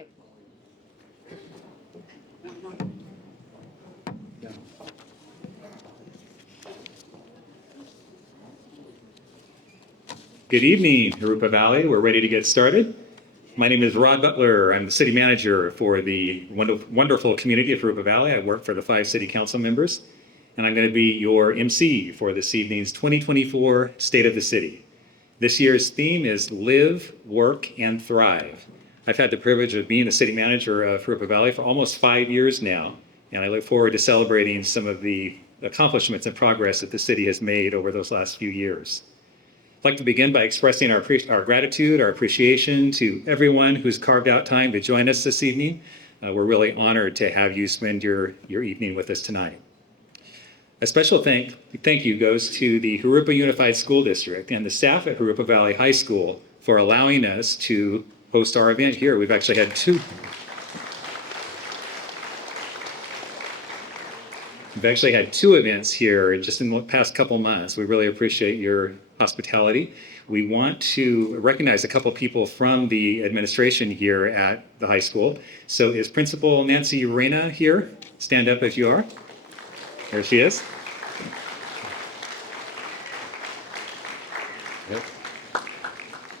Okay. Good evening, Jurupa Valley. We're ready to get started. My name is Rod Butler. I'm the city manager for the wonderful community of Jurupa Valley. I work for the 5 city council members, and I'm going to be your MC for this evening's 2024 State of the City. This year's theme is Live, Work, and Thrive. I've had the privilege of being the city manager of Jurupa Valley for almost 5 years now, and I look forward to celebrating some of the accomplishments and progress that the city has made over those last few years. I'd like to begin by expressing our gratitude, our appreciation to everyone who's carved out time to join us this evening. We're really honored to have you spend your evening with us tonight. A special thank you goes to the Jurupa Unified School District and the staff at Jurupa Valley High School for allowing us to host our event here. We've actually had two events here just in the past couple months. We really appreciate your hospitality. We want to recognize a couple people from the administration here at the high school. So is Principal Nancy Urena here? Stand up if you are. There she is. Yep.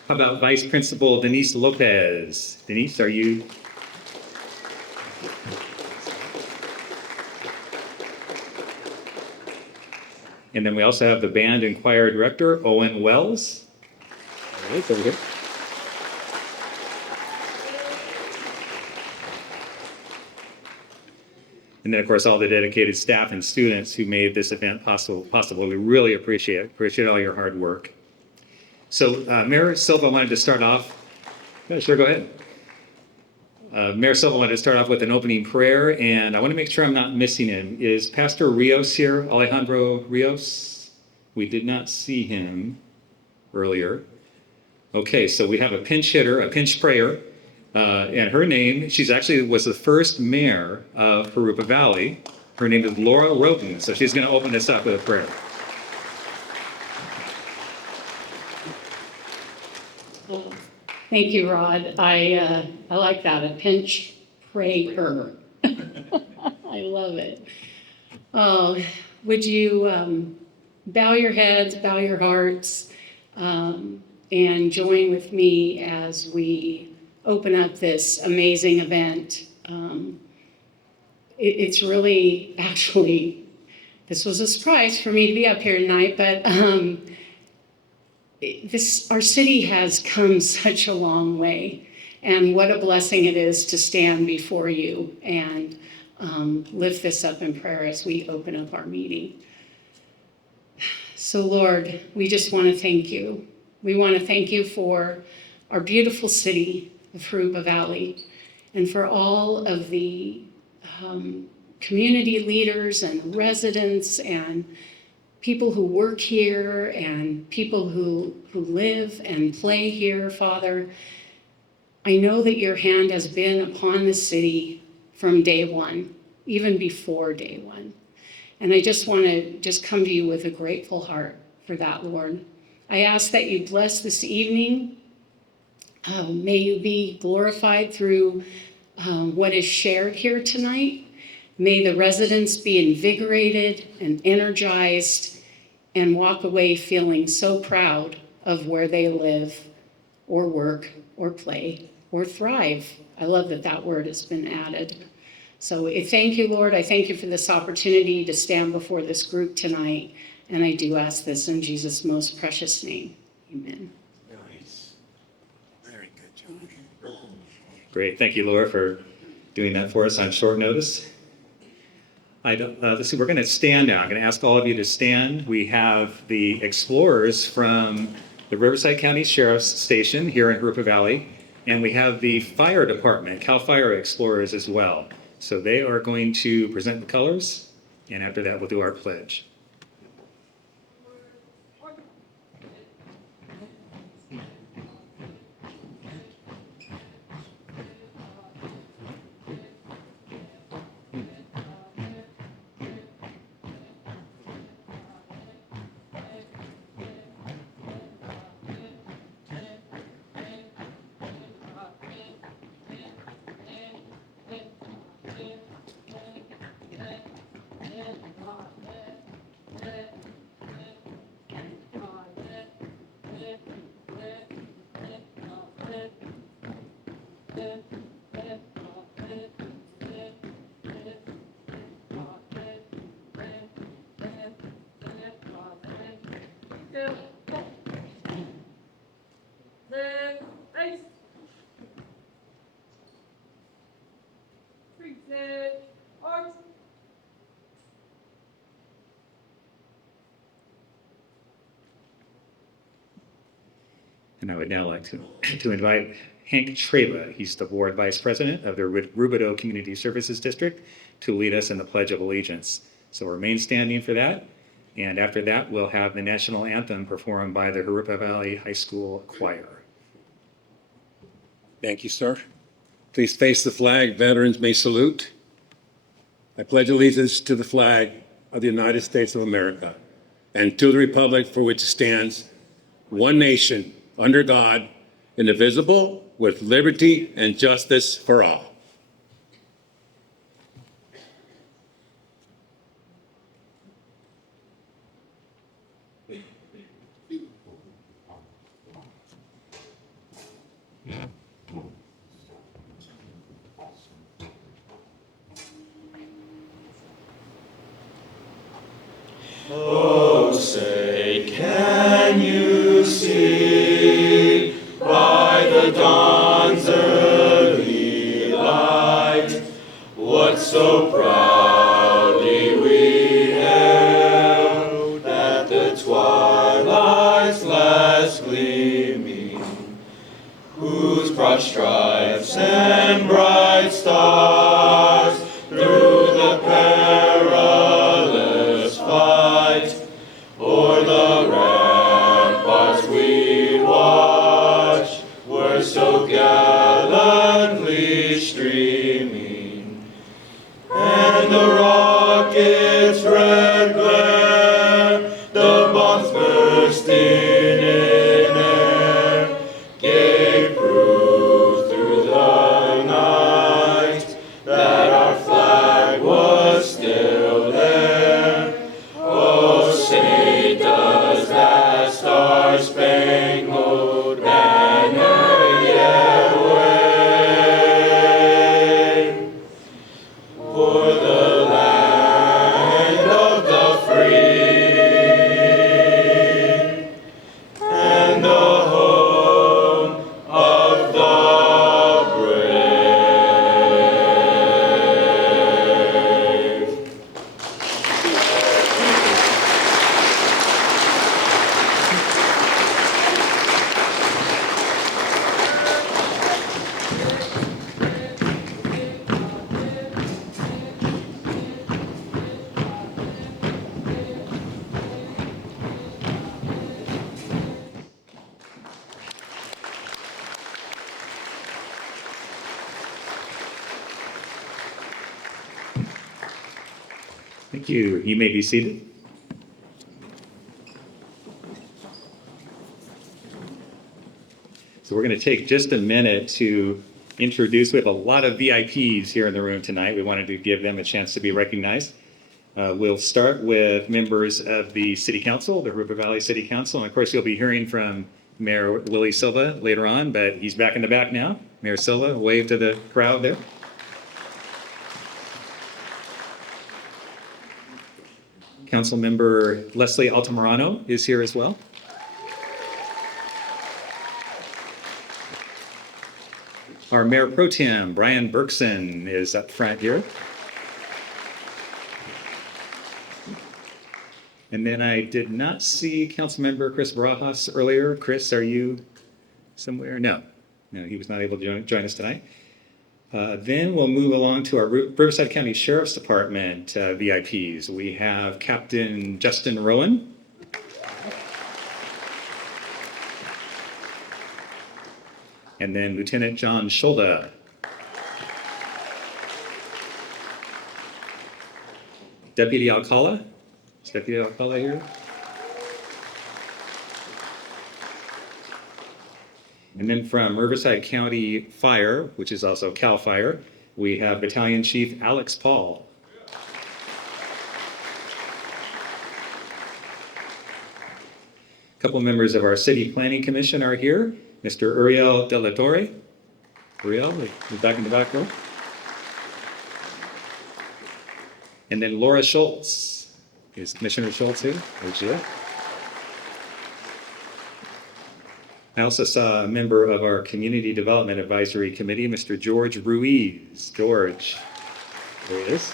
How about Vice Principal Denise Lopez? Denise, are you? And then we also have the band and choir director, Owen Wells. There he is over here. And then, of course, all the dedicated staff and students who made this event possible. We really appreciate all your hard work. So Mayor Silva wanted to start off. Yeah, sure, go ahead. Mayor Silva wanted to start off with an opening prayer, and I want to make sure I'm not missing him. Is Pastor Rios here, Alejandro Rios? We did not see him earlier. Okay, so we have a pinch hitter, a pinch prayer, and her name, she's actually was the first mayor of Jurupa Valley. Her name is Laura Roden, so she's going to open us up with a prayer. Thank you, Rod. I like that, a pinch prayer. I love it. Would you bow your heads, bow your hearts, and join with me as we open up this amazing event. It's really, actually, this was a surprise for me to be up here tonight, but our city has come such a long way, and what a blessing it is to stand before you and lift this up in prayer as we open up our meeting. So Lord, we just want to thank you. We want to thank you for our beautiful city of Jurupa Valley and for all of the community leaders and residents and people who work here and people who live and play here, Father. I know that your hand has been upon the city from day one, even before day one. And I just want to come to you with a grateful heart for that, Lord. I ask that you bless this evening. May you be glorified through what is shared here tonight. May the residents be invigorated and energized and walk away feeling so proud of where they live or work or play or thrive. I love that that word has been added. So I thank you, Lord. I thank you for this opportunity to stand before this group tonight. And I do ask this in Jesus' most precious name. Amen. Nice. Very good, John. Great. Thank you, Laura, for doing that for us on short notice. Let's see, we're going to stand now. I'm going to ask all of you to stand. We have the explorers from the Riverside County Sheriff's Station here in Jurupa Valley, and we have the fire department, CAL FIRE explorers as well. So they are going to present the colors, and after that, we'll do our pledge. And I would now like to invite Hank Treba. He's the board vice president of the Rubidoux Community Services District to lead us in the Pledge of Allegiance. So remain standing for that. And after that, we'll have the national anthem performed by the Jurupa Valley High School Choir. Thank you, sir. Please face the flag. Veterans may salute. I pledge allegiance to the flag of the United States of America and to the republic for which it stands, one nation, under God, indivisible, with liberty and justice for all. Oh, say, can you see by the dawn's early light what so proudly we hailed at the twilight's last gleaming, whose broad stripes and bright stars through the perilous fight o'er the ramparts we watched were so gallantly streaming, and the rocket's red glare, the bombs bursting in air, gave proof through the night that our flag was still there. Oh, say does that star-spangled banner yet wave for the land of the free and the home of the brave? Thank you. You may be seated. So we're going to take just a minute to introduce. We have a lot of VIPs here in the room tonight. We wanted to give them a chance to be recognized. We'll start with members of the City Council, the Jurupa Valley City Council. And of course, you'll be hearing from Mayor Willie Silva later on, but he's back in the back now. Mayor Silva, wave to the crowd there. Councilmember Leslie Altamirano is here as well. Our Mayor Pro Tem, Brian Berkson, is up front here. And then I did not see Councilmember Chris Barajas earlier. Chris, are you somewhere? No, he was not able to join us tonight. Then we'll move along to our Riverside County Sheriff's Department VIPs. We have Captain Justin Rowan. And then Lieutenant John Scholda. Deputy Alcala. Is Deputy Alcala here? And then from Riverside County Fire, which is also CAL FIRE, we have Battalion Chief Alex Paul. A couple members of our City Planning Commission are here. Mr. Uriel De La Torre. Real, back in the back row. And then Laura Schultz. Is Commissioner Schultz here? There she is. I also saw a member of our Community Development Advisory Committee, Mr. George Ruiz. George, there he is.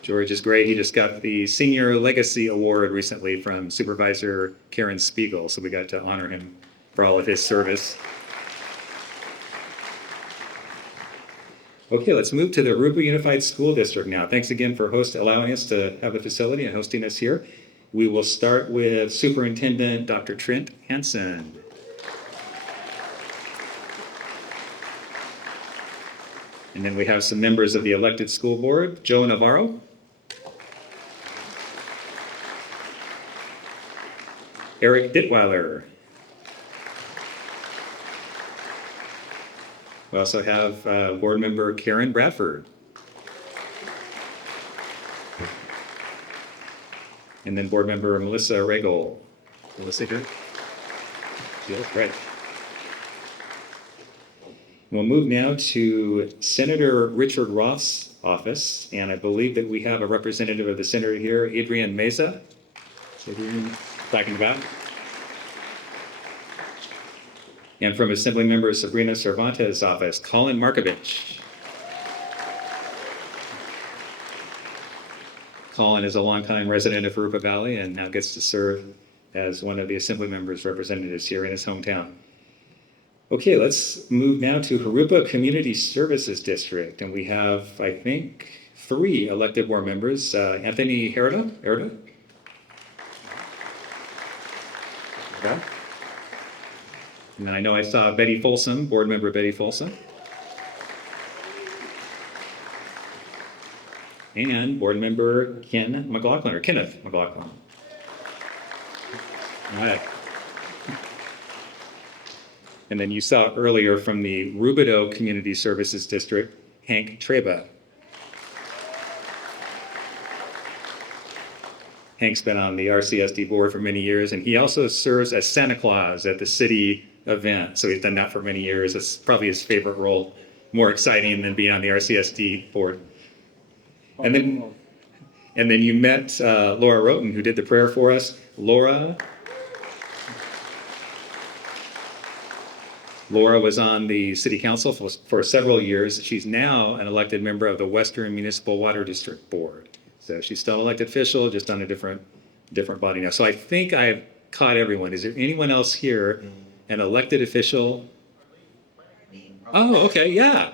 George is great. He just got the Senior Legacy Award recently from Supervisor Karen Spiegel, so we got to honor him for all of his service. Okay, let's move to the Jurupa Unified School District now. Thanks again for allowing us to have the facility and hosting us here. We will start with Superintendent Dr. Trent Hansen. And then we have some members of the elected school board, Joe Navarro, Eric Dittweiler. We also have board member Karen Bradford. And then board member Melissa Regel. Melissa here? Yeah, right. We'll move now to Senator Richard Roth's office, and I believe that we have a representative of the senator here, Adrian Meza. Adrian, back in the back. And from Assembly Member Sabrina Cervantes' office, Colin Markovich. Colin is a longtime resident of Jurupa Valley and now gets to serve as one of the Assembly members' representatives here in his hometown. Okay, let's move now to Jurupa Community Services District, and we have, I think, 3 elected board members. Anthony Herida. Okay. And then I know I saw Betty Folsom, board member Betty Folsom. And board member Kenneth McLaughlin. All right. And then you saw earlier from the Rubidoux Community Services District, Hank Treba. Hank's been on the RCSD board for many years, and he also serves as Santa Claus at the city event. So he's done that for many years. It's probably his favorite role, more exciting than being on the RCSD board. And then you met Laura Roten, who did the prayer for us. Laura was on the city council for several years. She's now an elected member of the Western Municipal Water District Board. So she's still an elected official, just on a different body now. So I think I've caught everyone. Is there anyone else here, an elected official? Oh, okay, yeah.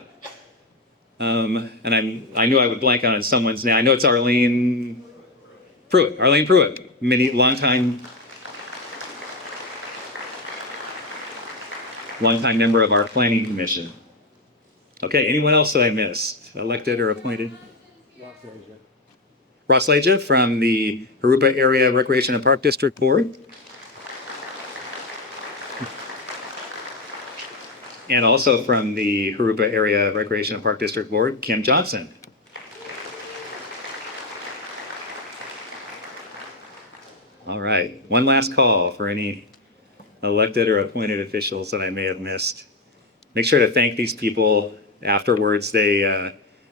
And I knew I would blank on someone's name. I know it's Arlene Pruitt. Longtime member of our planning commission. Okay, anyone else that I missed? Elected or appointed? Ross Leja from the Jurupa Area Recreation and Park District Board. And also from the Jurupa Area Recreation and Park District Board, Kim Johnson. All right, one last call for any elected or appointed officials that I may have missed. Make sure to thank these people afterwards. They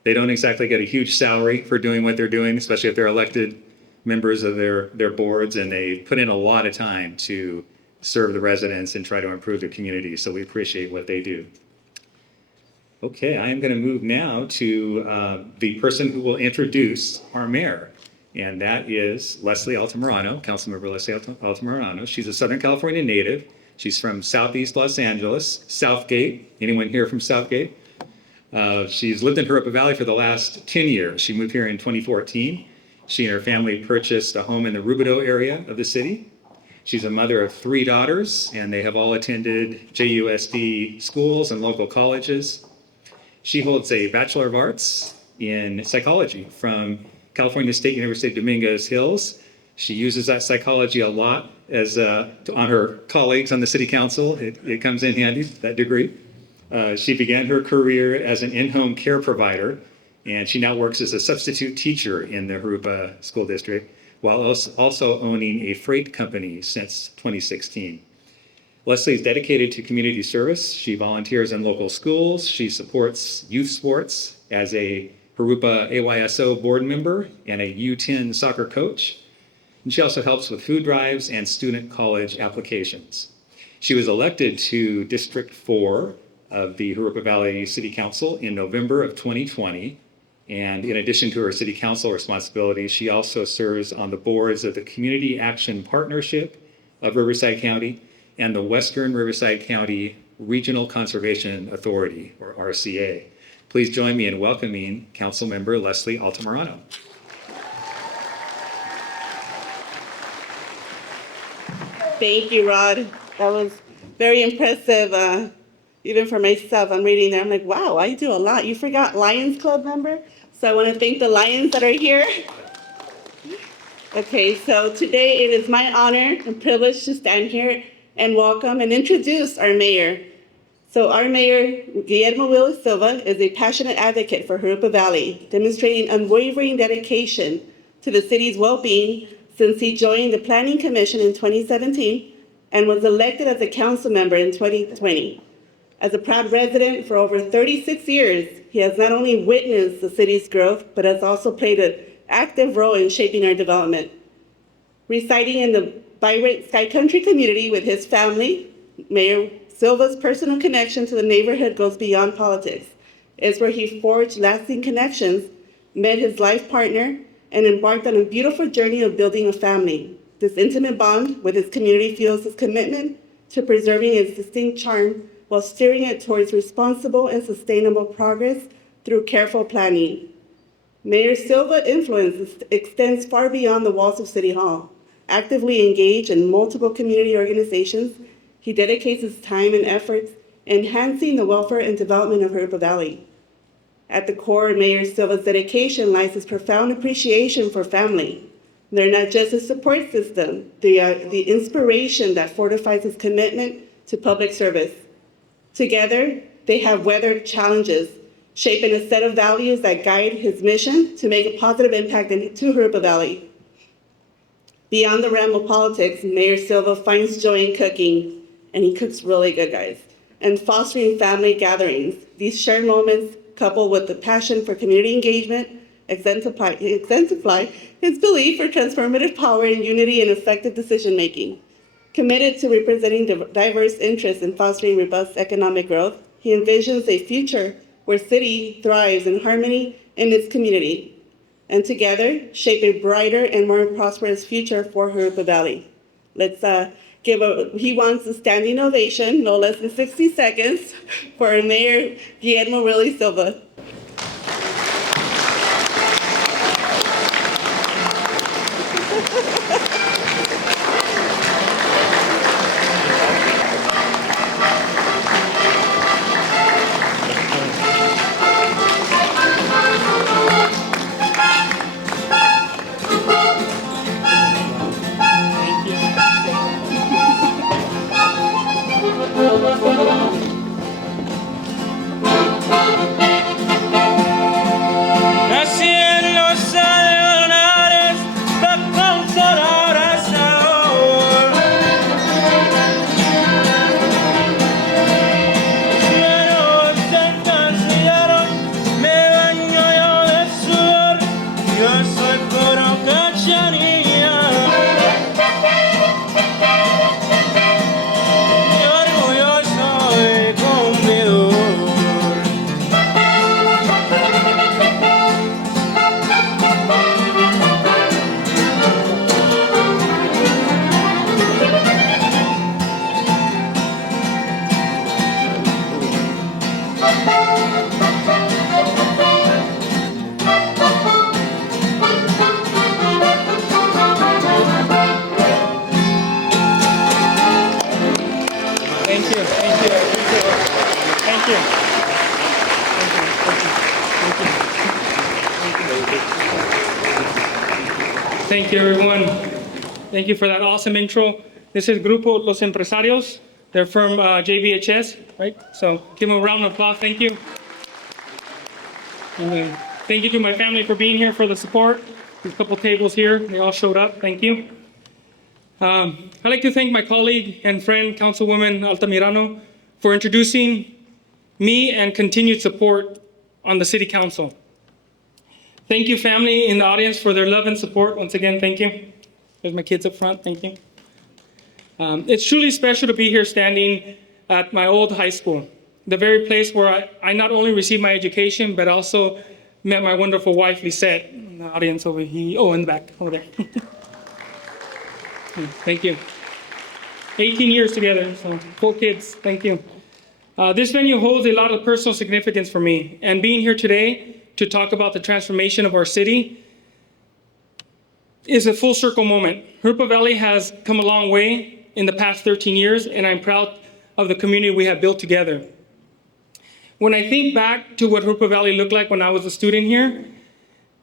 don't exactly get a huge salary for doing what they're doing, especially if they're elected members of their boards, and they put in a lot of time to serve the residents and try to improve the community. So we appreciate what they do. Okay, I am going to move now to the person who will introduce our mayor, and that is Leslie Altamirano, Councilmember Leslie Altamirano. She's a Southern California native. She's from Southeast Los Angeles, Southgate. Anyone here from Southgate? She's lived in Jurupa Valley for the last 10 years. She moved here in 2014. She and her family purchased a home in the Rubidoux area of the city. She's a mother of 3 daughters, and they have all attended JUSD schools and local colleges. She holds a Bachelor of Arts in Psychology from California State University Dominguez Hills. She uses that psychology a lot on her colleagues on the city council. It comes in handy, that degree. She began her career as an in-home care provider, and she now works as a substitute teacher in the Jurupa School District, while also owning a freight company since 2016. Leslie is dedicated to community service. She volunteers in local schools. She supports youth sports as a Jurupa AYSO board member and a U10 soccer coach. And she also helps with food drives and student college applications. She was elected to District 4 of the Jurupa Valley City Council in November of 2020. And in addition to her city council responsibilities, she also serves on the boards of the Community Action Partnership of Riverside County and the Western Riverside County Regional Conservation Authority, or RCA. Please join me in welcoming Councilmember Leslie Altamirano. Thank you, Rod. That was very impressive. Even for myself, I'm reading there. I'm like, wow, I do a lot. You forgot Lions Club member? So I want to thank the Lions that are here. Okay, so today it is my honor and privilege to stand here and welcome and introduce our mayor. So our mayor, Guillermo Silva, is a passionate advocate for Jurupa Valley, demonstrating unwavering dedication to the city's well-being since he joined the Planning Commission in 2017 and was elected as a council member in 2020. As a proud resident for over 36 years, he has not only witnessed the city's growth, but has also played an active role in shaping our development. Residing in the vibrant Sky Country community with his family, Mayor Silva's personal connection to the neighborhood goes beyond politics. It's where he forged lasting connections, met his life partner, and embarked on a beautiful journey of building a family. This intimate bond with his community fuels his commitment to preserving its distinct charm while steering it towards responsible and sustainable progress through careful planning. Mayor Silva's influence extends far beyond the walls of City Hall. Actively engaged in multiple community organizations, he dedicates his time and efforts enhancing the welfare and development of Jurupa Valley. At the core of Mayor Silva's dedication lies his profound appreciation for family. They're not just a support system, they are the inspiration that fortifies his commitment to public service. Together, they have weathered challenges, shaping a set of values that guide his mission to make a positive impact to Jurupa Valley. Beyond the realm of politics, Mayor Silva finds joy in cooking, and he cooks really good, guys, and fostering family gatherings. These shared moments, coupled with the passion for community engagement, exemplify his belief for transformative power and unity and effective decision-making. Committed to representing diverse interests and fostering robust economic growth, he envisions a future where city thrives in harmony in its community, and together shape a brighter and more prosperous future for Jurupa Valley. Let's he wants a standing ovation, no less than 60 seconds, for our Mayor Guillermo Silva. Nací en los arenales pa' consolar esa voz. Manos se cancelaron, me baño yo de sudor. Yo soy puro cachanilla y orgulloso de cumplidor. Thank you. Thank you, everyone. Thank you for that awesome intro. This is Grupo Los Empresarios. They're from JVHS, right? So give them a round of applause. Thank you. And then thank you to my family for being here for the support. There's a couple tables here. They all showed up. Thank you. I'd like to thank my colleague and friend, Councilwoman Altamirano, for introducing me and continued support on the City Council. Thank you, family in the audience, for their love and support. Once again, thank you. There's my kids up front. Thank you. It's truly special to be here standing at my old high school, the very place where I not only received my education, but also met my wonderful wife, Lisette, in the audience over here. Oh, in the back, over there. Thank you. 18 years together, so 4 kids. Thank you. This venue holds a lot of personal significance for me, and being here today to talk about the transformation of our city is a full circle moment. Jurupa Valley has come a long way in the past 13 years, and I'm proud of the community we have built together. When I think back to what Jurupa Valley looked like when I was a student here,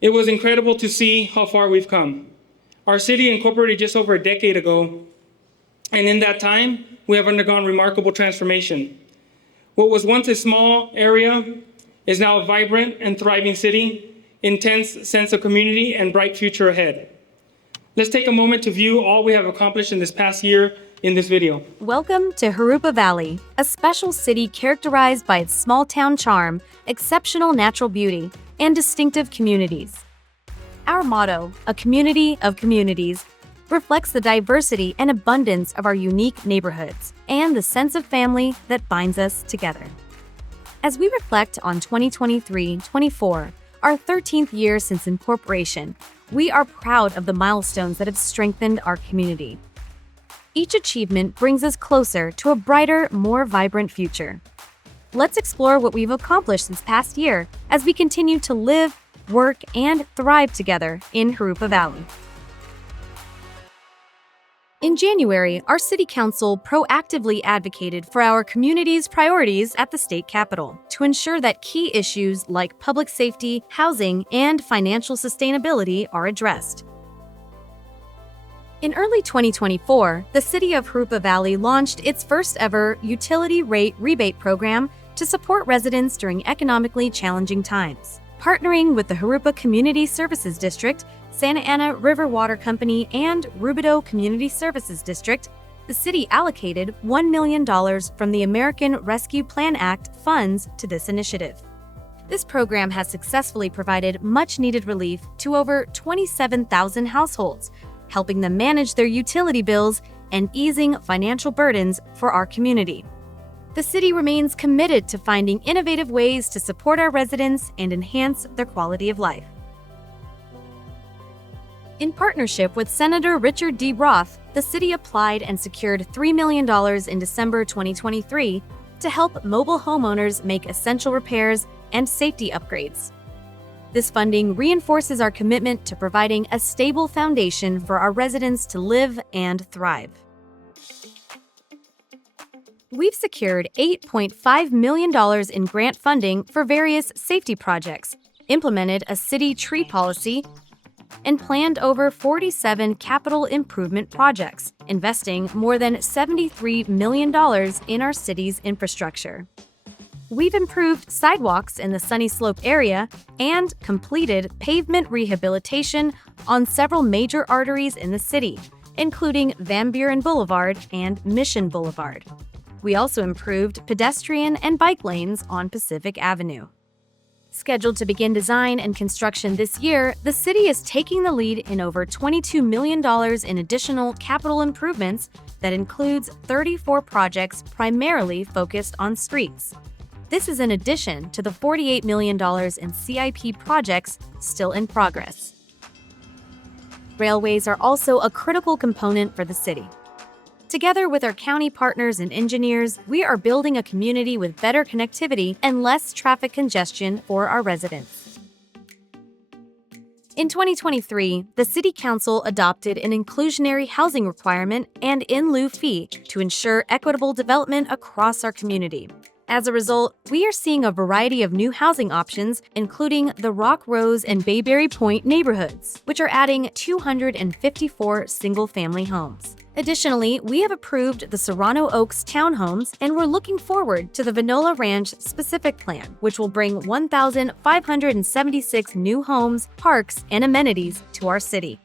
it was incredible to see how far we've come. Our city incorporated just over a decade ago, and in that time, we have undergone remarkable transformation. What was once a small area is now a vibrant and thriving city, intense sense of community, and bright future ahead. Let's take a moment to view all we have accomplished in this past year in this video. Welcome to Jurupa Valley, a special city characterized by its small-town charm, exceptional natural beauty, and distinctive communities. Our motto, a community of communities, reflects the diversity and abundance of our unique neighborhoods and the sense of family that binds us together. As we reflect on 2023-24, our 13th year since incorporation, we are proud of the milestones that have strengthened our community. Each achievement brings us closer to a brighter, more vibrant future. Let's explore what we've accomplished this past year as we continue to live, work, and thrive together in Jurupa Valley. In January, our City Council proactively advocated for our community's priorities at the state capitol to ensure that key issues like public safety, housing, and financial sustainability are addressed. In early 2024, the City of Jurupa Valley launched its first ever utility rate rebate program to support residents during economically challenging times. Partnering with the Jurupa Community Services District, Santa Ana River Water Company, and Rubidoux Community Services District, the city allocated $1 million from the American Rescue Plan Act funds to this initiative. This program has successfully provided much-needed relief to over 27,000 households, helping them manage their utility bills and easing financial burdens for our community. The city remains committed to finding innovative ways to support our residents and enhance their quality of life. In partnership with Senator Richard D. Roth, the city applied and secured $3 million in December 2023 to help mobile homeowners make essential repairs and safety upgrades. This funding reinforces our commitment to providing a stable foundation for our residents to live and thrive. We've secured $8.5 million in grant funding for various safety projects, implemented a city tree policy, and planned over 47 capital improvement projects, investing more than $73 million in our city's infrastructure. We've improved sidewalks in the Sunny Slope area and completed pavement rehabilitation on several major arteries in the city, including Van Buren Boulevard and Mission Boulevard. We also improved pedestrian and bike lanes on Pacific Avenue. Scheduled to begin design and construction this year, the city is taking the lead in over $22 million in additional capital improvements that includes 34 projects primarily focused on streets. This is in addition to the $48 million in CIP projects still in progress. Railways are also a critical component for the city. Together with our county partners and engineers, we are building a community with better connectivity and less traffic congestion for our residents. In 2023, the City Council adopted an inclusionary housing requirement and in-lieu fee to ensure equitable development across our community. As a result, we are seeing a variety of new housing options, including the Rock Rose and Bayberry Point neighborhoods, which are adding 254 single-family homes. Additionally, we have approved the Serrano Oaks townhomes, and we're looking forward to the Vanola Ranch specific plan, which will bring 1,576 new homes, parks, and amenities to our city.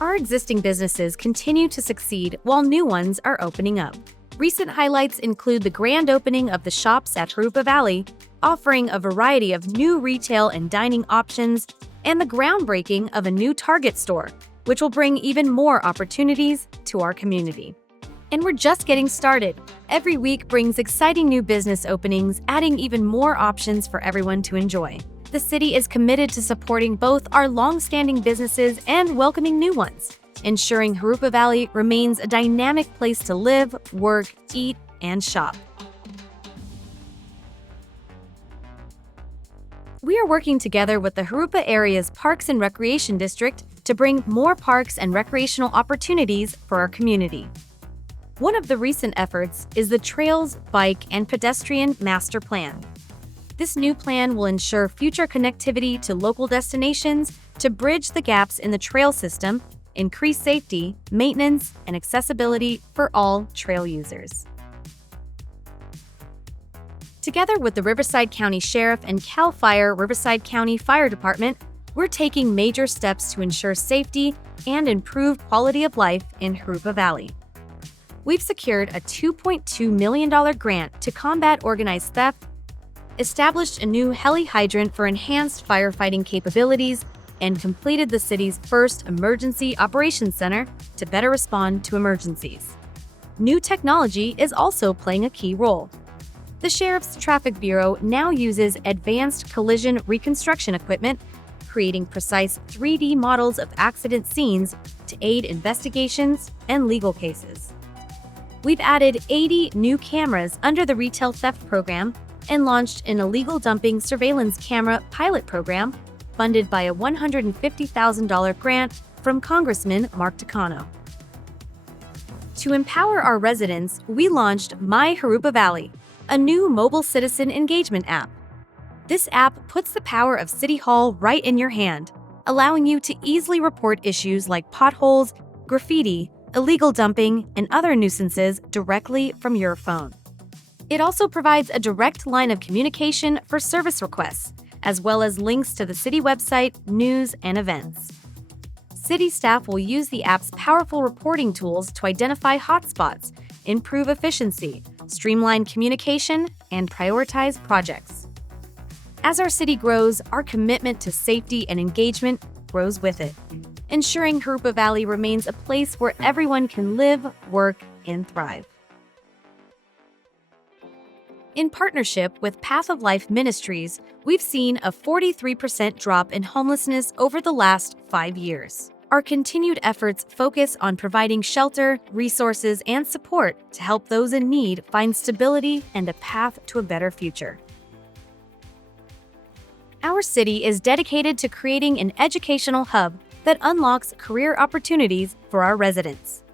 Our existing businesses continue to succeed while new ones are opening up. Recent highlights include the grand opening of the shops at Jurupa Valley, offering a variety of new retail and dining options, and the groundbreaking of a new Target store, which will bring even more opportunities to our community. And we're just getting started. Every week brings exciting new business openings, adding even more options for everyone to enjoy. The city is committed to supporting both our long-standing businesses and welcoming new ones, ensuring Jurupa Valley remains a dynamic place to live, work, eat, and shop. We are working together with the Jurupa area's Parks and Recreation District to bring more parks and recreational opportunities for our community. One of the recent efforts is the Trails, Bike, and Pedestrian Master Plan. This new plan will ensure future connectivity to local destinations to bridge the gaps in the trail system, increase safety, maintenance, and accessibility for all trail users. Together with the Riverside County Sheriff and CAL FIRE Riverside County Fire Department, we're taking major steps to ensure safety and improve quality of life in Jurupa Valley. We've secured a $2.2 million grant to combat organized theft, established a new heli hydrant for enhanced firefighting capabilities, and completed the city's first emergency operations center to better respond to emergencies. New technology is also playing a key role. The Sheriff's Traffic Bureau now uses advanced collision reconstruction equipment, creating precise 3D models of accident scenes to aid investigations and legal cases. We've added 80 new cameras under the retail theft program and launched an illegal dumping surveillance camera pilot program funded by a $150,000 grant from Congressman Mark Takano. To empower our residents, we launched My Jurupa Valley, a new mobile citizen engagement app. This app puts the power of City Hall right in your hand, allowing you to easily report issues like potholes, graffiti, illegal dumping, and other nuisances directly from your phone. It also provides a direct line of communication for service requests, as well as links to the city website, news, and events. City staff will use the app's powerful reporting tools to identify hotspots, improve efficiency, streamline communication, and prioritize projects. As our city grows, our commitment to safety and engagement grows with it, ensuring Jurupa Valley remains a place where everyone can live, work, and thrive. In partnership with Path of Life Ministries, we've seen a 43% drop in homelessness over the last 5 years. Our continued efforts focus on providing shelter, resources, and support to help those in need find stability and a path to a better future. Our city is dedicated to creating an educational hub that unlocks career opportunities for our residents.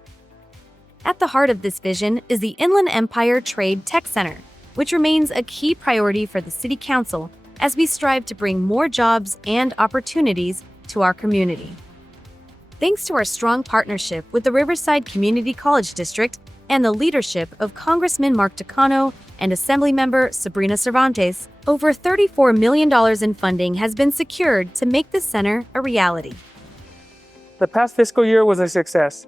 At the heart of this vision is the Inland Empire Trade Tech Center, which remains a key priority for the City Council as we strive to bring more jobs and opportunities to our community. Thanks to our strong partnership with the Riverside Community College District and the leadership of Congressman Mark Takano and Assemblymember Sabrina Cervantes, over $34 million in funding has been secured to make this center a reality. The past fiscal year was a success,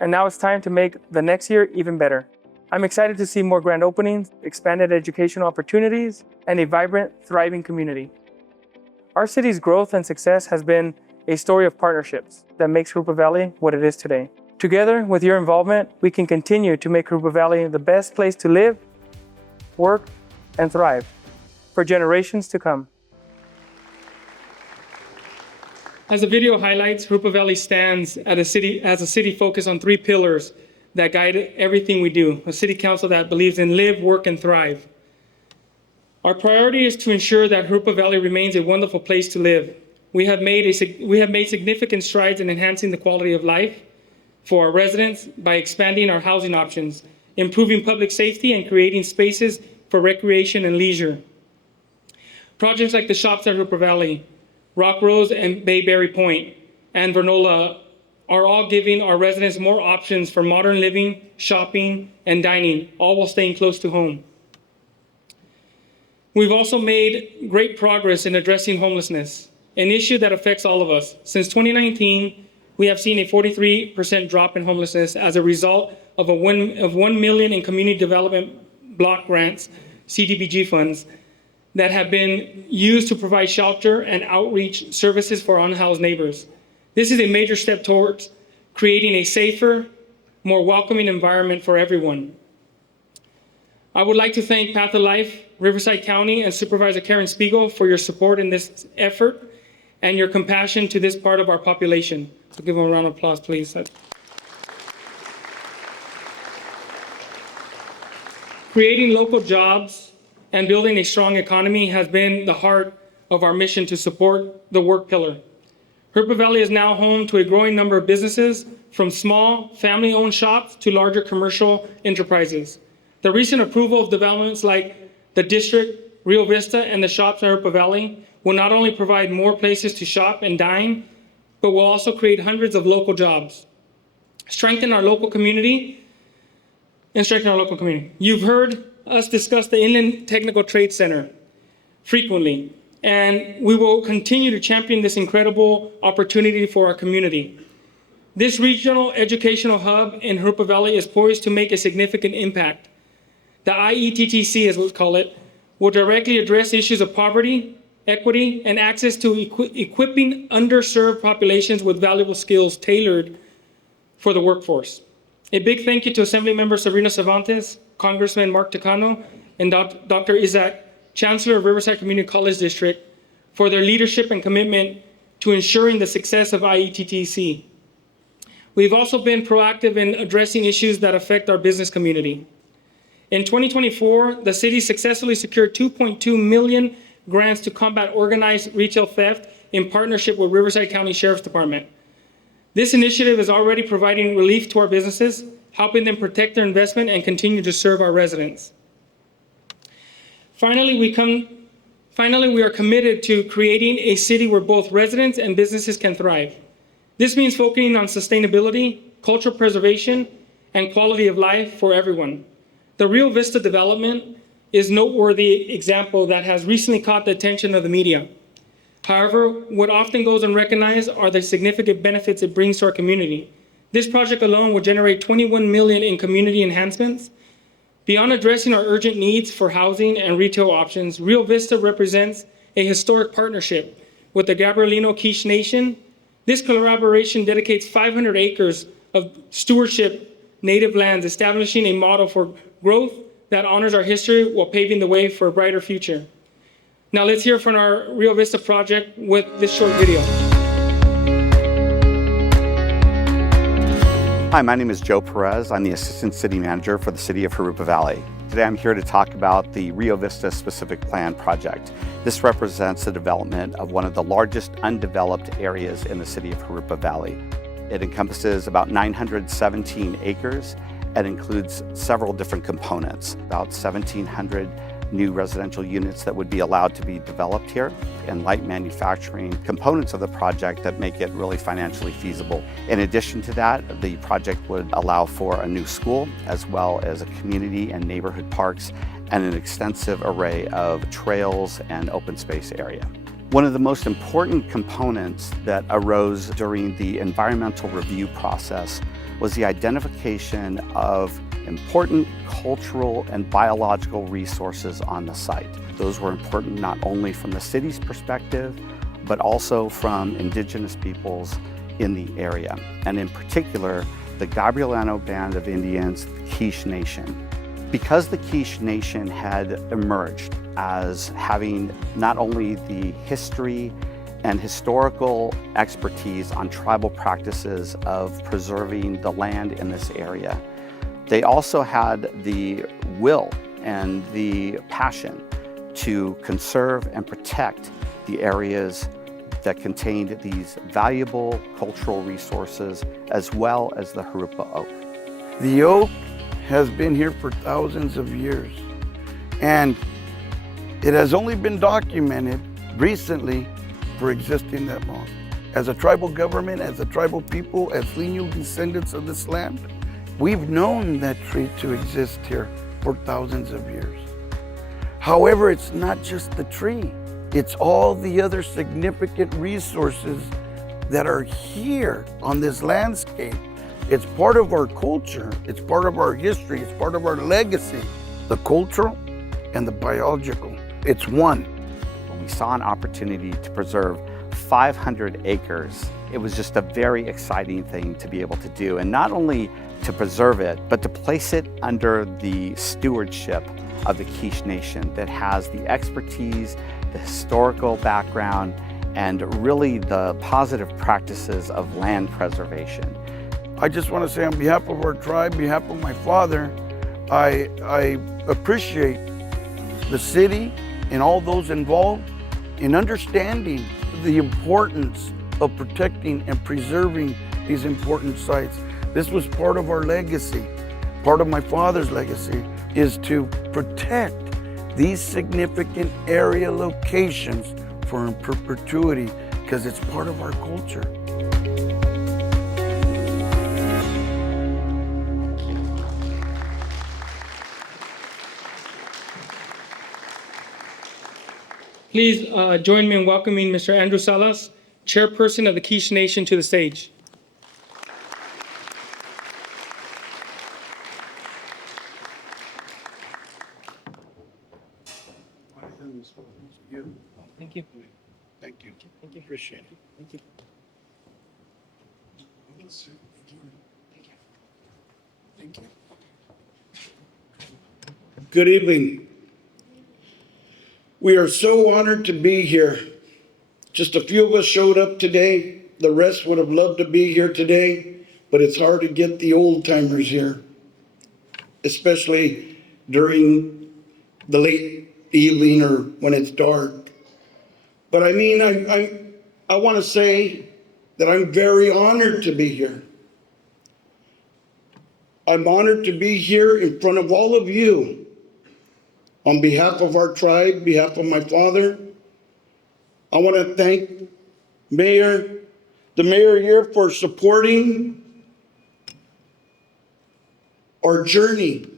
and now it's time to make the next year even better. I'm excited to see more grand openings, expanded educational opportunities, and a vibrant, thriving community. Our city's growth and success has been a story of partnerships that makes Jurupa Valley what it is today. Together, with your involvement, we can continue to make Jurupa Valley the best place to live, work, and thrive for generations to come. As the video highlights, Jurupa Valley stands as a city focused on 3 pillars that guide everything we do, a city council that believes in live, work, and thrive. Our priority is to ensure that Jurupa Valley remains a wonderful place to live. We have made significant strides in enhancing the quality of life for our residents by expanding our housing options, improving public safety, and creating spaces for recreation and leisure. Projects like the shops at Jurupa Valley, Rock Rose and Bayberry Point, and Vernola are all giving our residents more options for modern living, shopping, and dining, all while staying close to home. We've also made great progress in addressing homelessness, an issue that affects all of us. Since 2019, we have seen a 43% drop in homelessness as a result of $1 million in community development block grants, CDBG funds, that have been used to provide shelter and outreach services for unhoused neighbors. This is a major step towards creating a safer, more welcoming environment for everyone. I would like to thank Path of Life, Riverside County, and Supervisor Karen Spiegel for your support in this effort and your compassion to this part of our population. So give them a round of applause, please. Creating local jobs and building a strong economy has been the heart of our mission to support the work pillar. Jurupa Valley is now home to a growing number of businesses, from small family-owned shops to larger commercial enterprises. The recent approval of developments like the District, Rio Vista, and the shops in Jurupa Valley will not only provide more places to shop and dine, but will also create hundreds of local jobs, strengthen our local community. You've heard us discuss the Inland Technical Trade Center frequently, and we will continue to champion this incredible opportunity for our community. This regional educational hub in Jurupa Valley is poised to make a significant impact. The IETTC, as we call it, will directly address issues of poverty, equity, and access to equipping underserved populations with valuable skills tailored for the workforce. A big thank you to Assemblymember Sabrina Cervantes, Congressman Mark Takano, and Dr. Isaac, Chancellor of Riverside Community College District, for their leadership and commitment to ensuring the success of IETTC. We've also been proactive in addressing issues that affect our business community. In 2024, the city successfully secured $2.2 million grants to combat organized retail theft in partnership with Riverside County Sheriff's Department. This initiative is already providing relief to our businesses, helping them protect their investment and continue to serve our residents. Finally, we are committed to creating a city where both residents and businesses can thrive. This means focusing on sustainability, cultural preservation, and quality of life for everyone. The Rio Vista development is a noteworthy example that has recently caught the attention of the media. However, what often goes unrecognized are the significant benefits it brings to our community. This project alone will generate $21 million in community enhancements. Beyond addressing our urgent needs for housing and retail options, Rio Vista represents a historic partnership with the Gabrielino Quiche Nation. This collaboration dedicates 500 acres of stewardship native lands, establishing a model for growth that honors our history while paving the way for a brighter future. Now let's hear from our Rio Vista project with this short video. Hi, my name is Joe Perez. I'm the Assistant City Manager for the City of Jurupa Valley. Today I'm here to talk about the Rio Vista Specific Plan project. This represents the development of one of the largest undeveloped areas in the City of Jurupa Valley. It encompasses about 917 acres and includes several different components, about 1,700 new residential units that would be allowed to be developed here, and light manufacturing components of the project that make it really financially feasible. In addition to that, the project would allow for a new school, as well as a community and neighborhood parks, and an extensive array of trails and open space area. One of the most important components that arose during the environmental review process was the identification of important cultural and biological resources on the site. Those were important not only from the city's perspective, but also from indigenous peoples in the area, and in particular, the Gabrielino Band of Indians, the Quiche Nation. Because the Quiche Nation had emerged as having not only the history and historical expertise on tribal practices of preserving the land in this area, they also had the will and the passion to conserve and protect the areas that contained these valuable cultural resources, as well as the Jurupa oak. The oak has been here for thousands of years, and it has only been documented recently for existing that long. As a tribal government, as a tribal people, as lineal descendants of this land, we've known that tree to exist here for thousands of years. However, it's not just the tree. It's all the other significant resources that are here on this landscape. It's part of our culture, it's part of our history, it's part of our legacy. The cultural and the biological, it's one. When we saw an opportunity to preserve 500 acres, it was just a very exciting thing to be able to do. And not only to preserve it, but to place it under the stewardship of the Quiche Nation that has the expertise, the historical background, and really the positive practices of land preservation. I just want to say on behalf of our tribe, behalf of my father, I appreciate the city and all those involved in understanding the importance of protecting and preserving these important sites. This was part of our legacy. Part of my father's legacy is to protect these significant area locations for in perpetuity because it's part of our culture. Please join me in welcoming Mr. Andrew Salas, Chairperson of the Quiche Nation, to the stage. Thank you. Thank you. Appreciate it. Thank you. Good evening. We are so honored to be here. Just a few of us showed up today. The rest would have loved to be here today, but it's hard to get the old timers here, especially during the late evening or when it's dark. But I mean, I want to say that I'm very honored to be here. I'm honored to be here in front of all of you. On behalf of our tribe, behalf of my father, I want to thank the mayor here for supporting our journey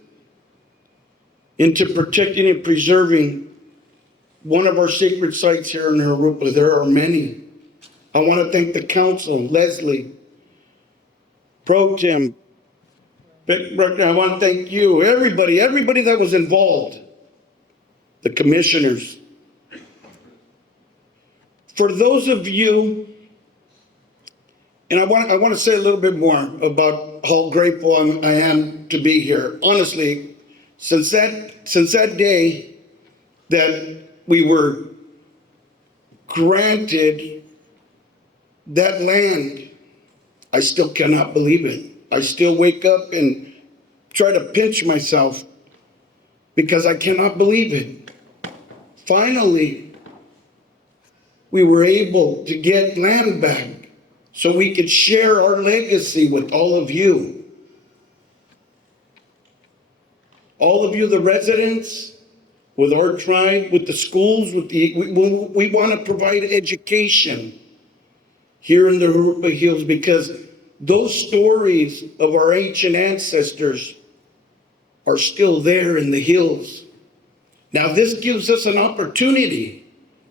into protecting and preserving one of our sacred sites here in Jurupa. There are many. I want to thank the council, Leslie, Pro Tem. I want to thank you, everybody that was involved, the commissioners. For those of you, and I want to say a little bit more about how grateful I am to be here. Honestly, since that day that we were granted that land, I still cannot believe it. I still wake up and try to pinch myself because I cannot believe it. Finally, we were able to get land back so we could share our legacy with all of you. All of you, the residents, with our tribe, with the schools, we want to provide education here in the Jurupa Hills because those stories of our ancient ancestors are still there in the hills. Now, this gives us an opportunity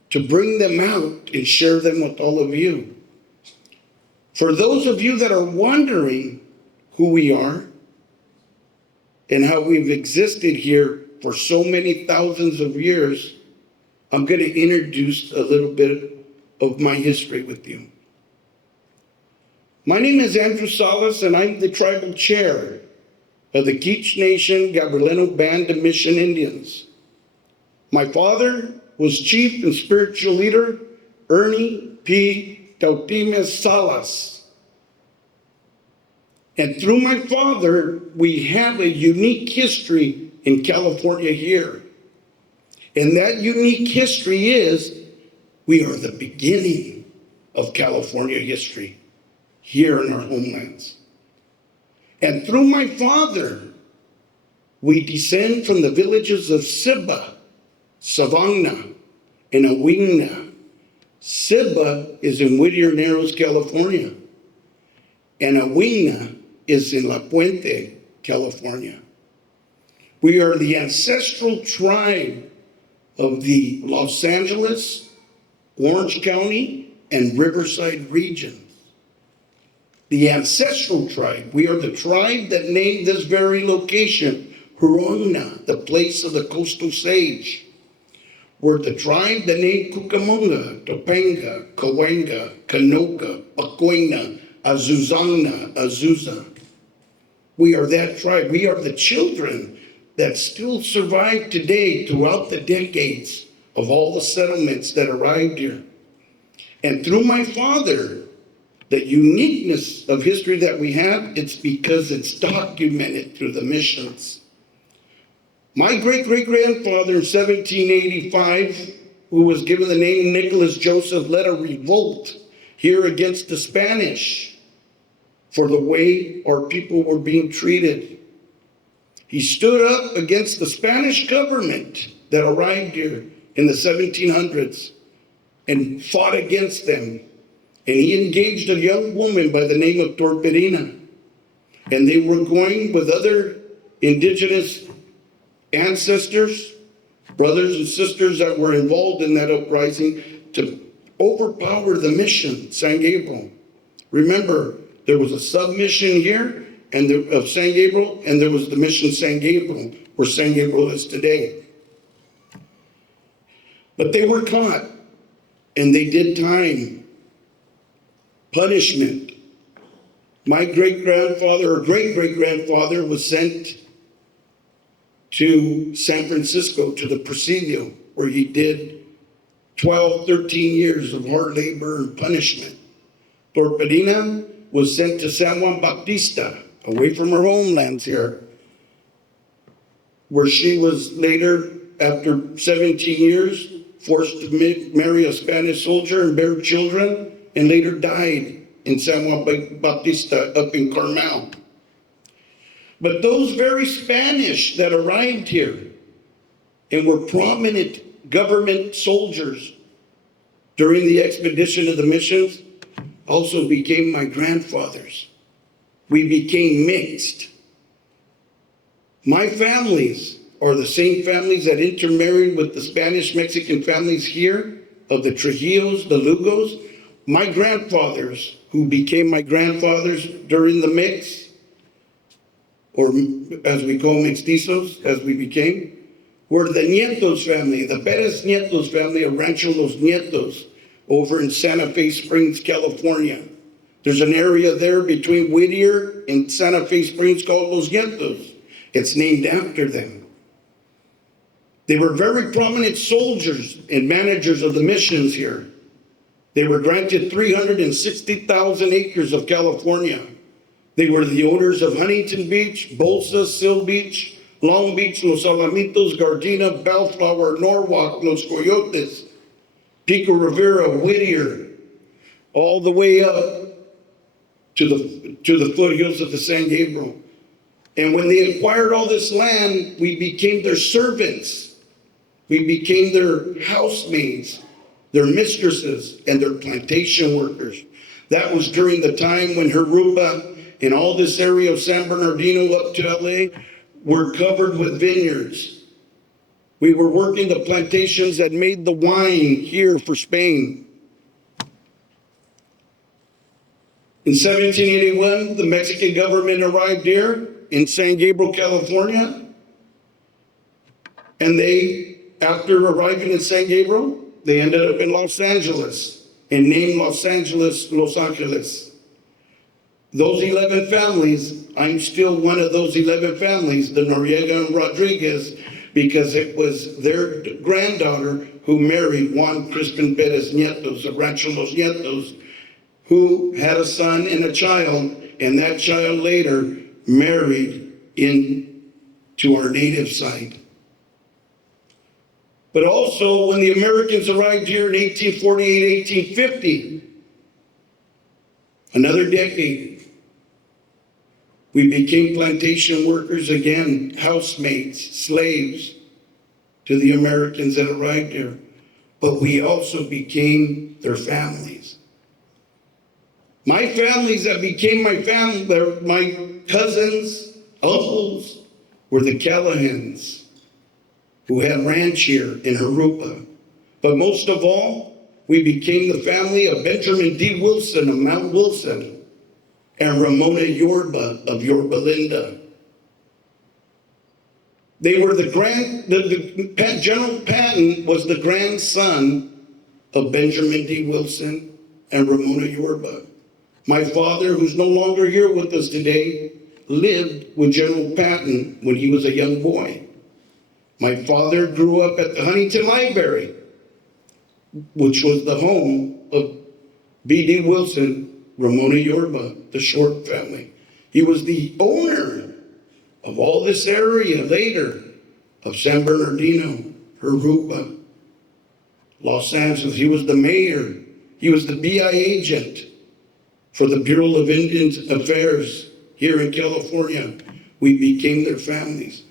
to bring them out and share them with all of you. For those of you that are wondering who we are and how we've existed here for so many thousands of years, I'm going to introduce a little bit of my history with you. My name is Andrew Salas, and I'm the tribal chair of the Quiche Nation Gabrielino Band of Mission Indians. My father was chief and spiritual leader, Ernie P. Tautimes Salas. And through my father, we have a unique history in California here. And that unique history is we are the beginning of California history here in our homelands. And through my father, we descend from the villages of Silva, Savannah, and Awingna. Silva is in Whittier Narrows, California. And Awingna is in La Puente, California. We are the ancestral tribe of the Los Angeles, Orange County, and Riverside regions. the ancestral tribe. We are the tribe that named this very location, Huro'na, the place of the coastal sage. We're the tribe that named Cucamonga, Topanga, Cahuenga, Canoga, Pacoina, Azuzana, Azusa. We are that tribe. We are the children that still survive today throughout the decades of all the settlements that arrived here. And through my father, the uniqueness of history that we have, it's because it's documented through the missions. My great-great-grandfather in 1785, who was given the name Nicholas Joseph, led a revolt here against the Spanish for the way our people were being treated. He stood up against the Spanish government that arrived here in the 1700s and fought against them. And he engaged a young woman by the name of Torperina. And they were going with other indigenous ancestors, brothers and sisters that were involved in that uprising to overpower the mission, San Gabriel. Remember, there was a submission here of San Gabriel, and there was the mission San Gabriel, where San Gabriel is today. But they were caught, and they did time, punishment. My great-grandfather or great-great-grandfather was sent to San Francisco, to the Presidio, where he did 12, 13 years of hard labor and punishment. Torperina was sent to San Juan Bautista, away from her homelands here, where she was later, after 17 years, forced to marry a Spanish soldier and bear children, and later died in San Juan Bautista up in Carmel. But those very Spanish that arrived here and were prominent government soldiers during the expedition of the missions also became my grandfathers. We became mixed. My families are the same families that intermarried with the Spanish-Mexican families here, of the Trujillos, the Lugos. My grandfathers, who became my grandfathers during the mix, or as we call mestizos, as we became, were the Nietos family, the Perez Nietos family of Rancho Los Nietos over in Santa Fe Springs, California. There's an area there between Whittier and Santa Fe Springs called Los Nietos. It's named after them. They were very prominent soldiers and managers of the missions here. They were granted 360,000 acres of California. They were the owners of Huntington Beach, Bolsa, Seal Beach, Long Beach, Los Alamitos, Gardena, Bellflower, Norwalk, Los Coyotes, Pico Rivera, Whittier, all the way up to the foothills of the San Gabriel. And when they acquired all this land, we became their servants. We became their housemaids, their mistresses, and their plantation workers. That was during the time when Jurupa and all this area of San Bernardino up to LA were covered with vineyards. We were working the plantations that made the wine here for Spain. In 1781, the Mexican government arrived here in San Gabriel, California. And they, after arriving in San Gabriel, they ended up in Los Angeles and named Los Angeles, Los Angeles. Those 11 families, I'm still one of those 11 families, the Noriega and Rodriguez, because it was their granddaughter who married Juan Crispin Perez Nietos of Rancho Los Nietos, who had a son and a child, and that child later married into our native side. But also, when the Americans arrived here in 1848, 1850, another decade, we became plantation workers again, housemaids, slaves to the Americans that arrived here. But we also became their families. My families that became my family, my cousins, uncles, were the Callahans, who had ranch here in Jurupa. But most of all, we became the family of Benjamin D. Wilson of Mount Wilson, and Ramona Yorba of Yorba Linda. They were General Patton was the grandson of Benjamin D. Wilson and Ramona Yorba. My father, who's no longer here with us today, lived with General Patton when he was a young boy. My father grew up at the Huntington Library, which was the home of B.D. Wilson, Ramona Yorba, the Short family. He was the owner of all this area later of San Bernardino, Jurupa, Los Angeles. He was the mayor. He was the BI agent for the Bureau of Indian Affairs here in California. We became their families.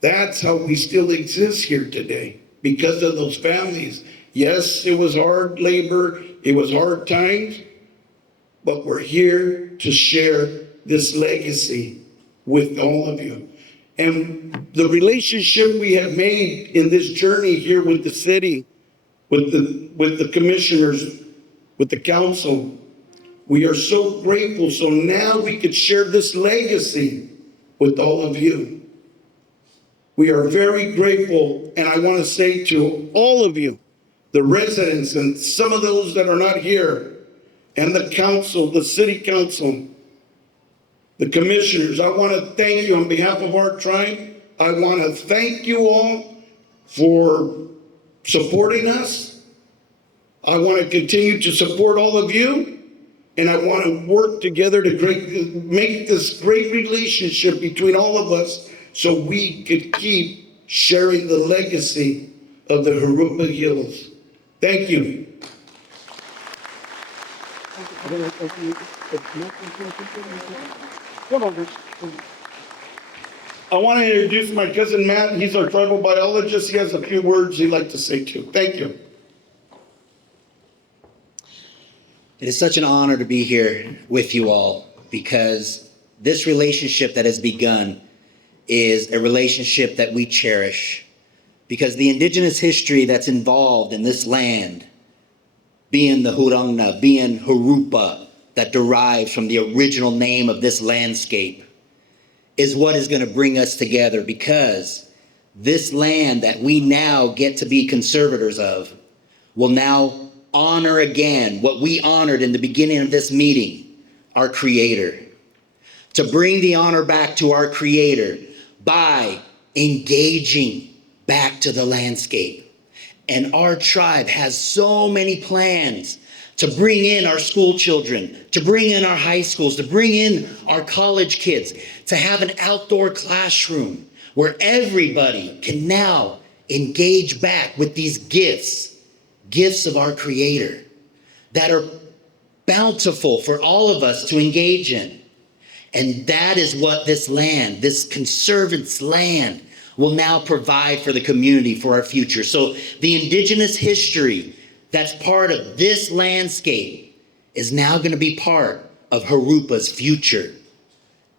That's how we still exist here today, because of those families. Yes, it was hard labor, it was hard times, but we're here to share this legacy with all of you. And the relationship we have made in this journey here with the city, with the commissioners, with the council, we are so grateful. So now we could share this legacy with all of you. We are very grateful, and I want to say to all of you, the residents and some of those that are not here, and the council, the city council, the commissioners, I want to thank you on behalf of our tribe. I want to thank you all for supporting us. I want to continue to support all of you, and I want to work together to make this great relationship between all of us so we could keep sharing the legacy of the Jurupa Hills. Thank you. I want to introduce my cousin Matt. He's our tribal biologist. He has a few words he'd like to say too. Thank you. It is such an honor to be here with you all, because this relationship that has begun is a relationship that we cherish, because the indigenous history that's involved in this land, being the Hurangna, being Jurupa, that derives from the original name of this landscape, is what is going to bring us together, because this land that we now get to be conservators of will now honor again what we honored in the beginning of this meeting, our Creator. To bring the honor back to our Creator by engaging back to the landscape. And our tribe has so many plans to bring in our school children, to bring in our high schools, to bring in our college kids, to have an outdoor classroom where everybody can now engage back with these gifts of our Creator that are bountiful for all of us to engage in. And that is what this land, this conservance land, will now provide for the community for our future. So the indigenous history that's part of this landscape is now going to be part of Jurupa's future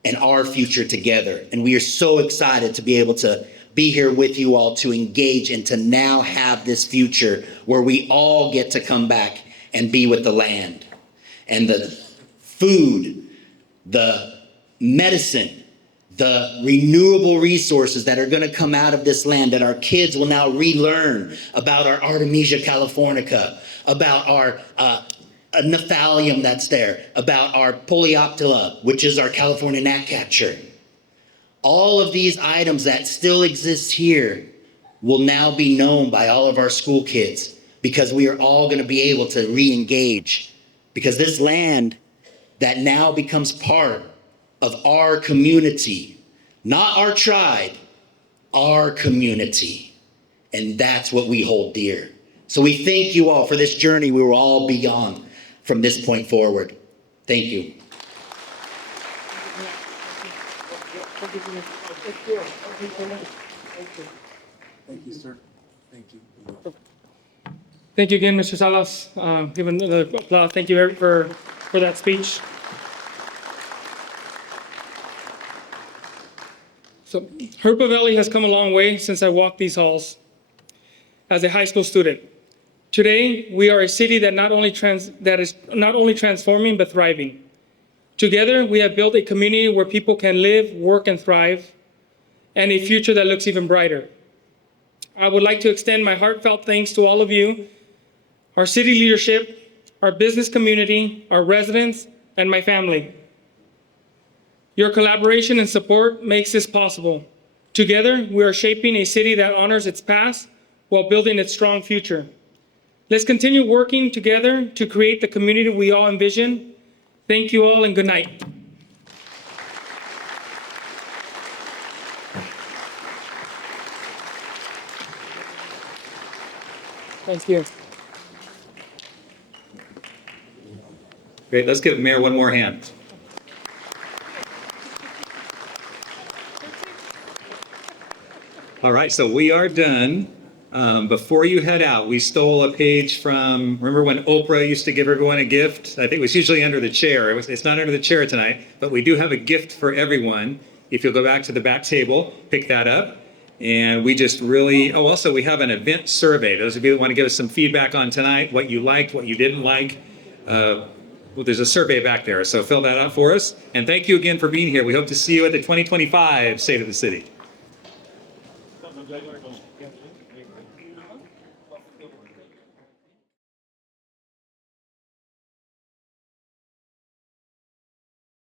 and our future together. And we are so excited to be able to be here with you all to engage and to now have this future where we all get to come back and be with the land. And the food, the medicine, the renewable resources that are going to come out of this land, that our kids will now relearn about our Artemisia californica, about our Nephtalium that's there, about our Polyoptila, which is our California gnatcatcher. All of these items that still exist here will now be known by all of our school kids, because we are all going to be able to re-engage, because this land that now becomes part of our community, not our tribe, our community. And that's what we hold dear. So we thank you all for this journey we will all be on from this point forward. Thank you. Thank you, sir. Thank you. Thank you again, Mr. Salas. Give another applause. Thank you, Eric, for that speech. So Jurupa Valley has come a long way since I walked these halls as a high school student. Today, we are a city that is not only transforming, but thriving. Together, we have built a community where people can live, work, and thrive, and a future that looks even brighter. I would like to extend my heartfelt thanks to all of you, our city leadership, our business community, our residents, and my family. Your collaboration and support makes this possible. Together, we are shaping a city that honors its past while building its strong future. Let's continue working together to create the community we all envision. Thank you all and good night. Thank you. Great, let's give Mayor one more hand. All right, so we are done. Before you head out, we stole a page from, remember when Oprah used to give everyone a gift? I think it was usually under the chair. It's not under the chair tonight, but we do have a gift for everyone. If you'll go back to the back table, pick that up. And we just really, oh, also we have an event survey. Those of you that want to give us some feedback on tonight, what you liked, what you didn't like. Well, there's a survey back there, so fill that out for us. And thank you again for being here. We hope to see you at the 2025 State of the City.